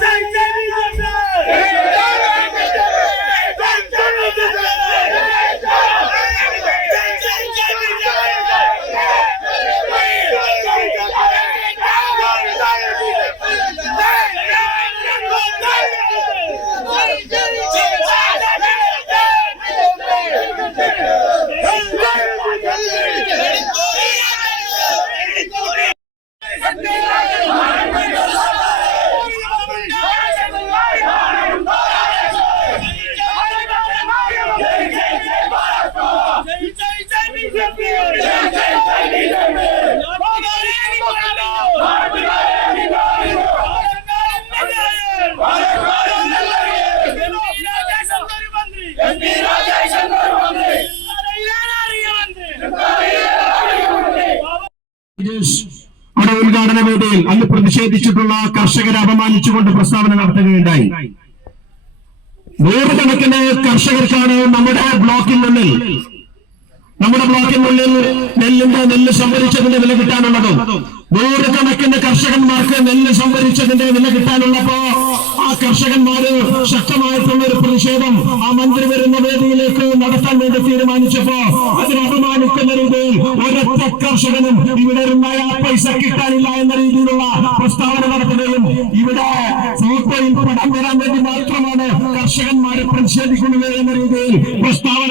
Jai Jai Jai ഉദ്ഘാടന വേദിയിൽ അന്ന് പ്രതിഷേധിച്ചിട്ടുള്ള കർഷകരെ അപമാനിച്ചുകൊണ്ട് പ്രസ്താവന നടത്തുകയുണ്ടായി. നൂറുകണക്കിന് കർഷകർക്കാണ് നമ്മുടെ ബ്ലോക്കിൽ നിന്നിൽ നമ്മുടെ ബ്ലോക്കിനുള്ളിൽ നെല്ലിന്റെ നെല്ല് സംഭരിച്ചതിന്റെ വില കിട്ടാനുള്ളതും നൂറുകണക്കിന് കർഷകന്മാർക്ക് നെല്ല് സംഭരിച്ചതിന്റെ വില കിട്ടാനുള്ളപ്പോ ആ കർഷകന്മാര് ശക്തമായിട്ടുള്ള ഒരു പ്രതിഷേധം ആ മന്ത്രി വരുന്ന വേദിയിലേക്ക് നടത്താൻ വേണ്ടി തീരുമാനിച്ചപ്പോ അതിനെ അപമാനിക്കുന്ന രീതിയിൽ ഒരൊറ്റ കർഷകനും ഇവിടെ ഒരു പൈസ കിട്ടാനില്ല എന്ന രീതിയിലുള്ള പ്രസ്താവന നടത്തുകയും ഇവിടെ ഫോട്ടോയിൽ പടം വരാൻ വേണ്ടി മാത്രമാണ് കർഷകന്മാരെ പ്രതിഷേധിക്കുന്നത് എന്ന രീതിയിൽ പ്രസ്താവന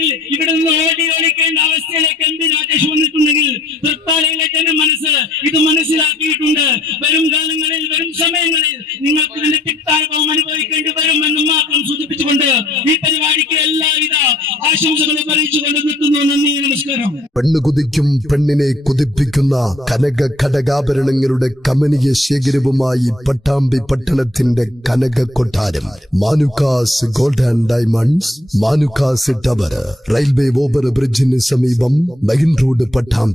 ഇത് മനസ്സിലാക്കിയിട്ടുണ്ട്. വരും കാലങ്ങളിൽ വരും സമയങ്ങളിൽ നിങ്ങൾക്ക് ഇതിന്റെ തിക്താനുഭവം അനുഭവിക്കേണ്ടി വരുമെന്ന് മാത്രം സൂചിപ്പിച്ചുകൊണ്ട് ഈ പരിപാടിക്ക് എല്ലാവിധ ആശംസകളും അറിയിച്ചുകൊണ്ട് നിർത്തുന്നു നന്ദി നമസ്കാരം. പെണ്ണ് കുതിക്കും പെണ്ണിനെ കുതിപ്പിക്കുന്ന കനക ഘടകാഭരണങ്ങളുടെ കമനീയ ശേഖരവുമായി പട്ടാമ്പി പട്ടണത്തിന്റെ കനക കൊട്ടാരം. Manukkas gold and diamonds Manukkas tower railway over ബ്രിഡ്ജിന് സമീപം മെയിൻ റോഡ് പട്ടാമ്പി.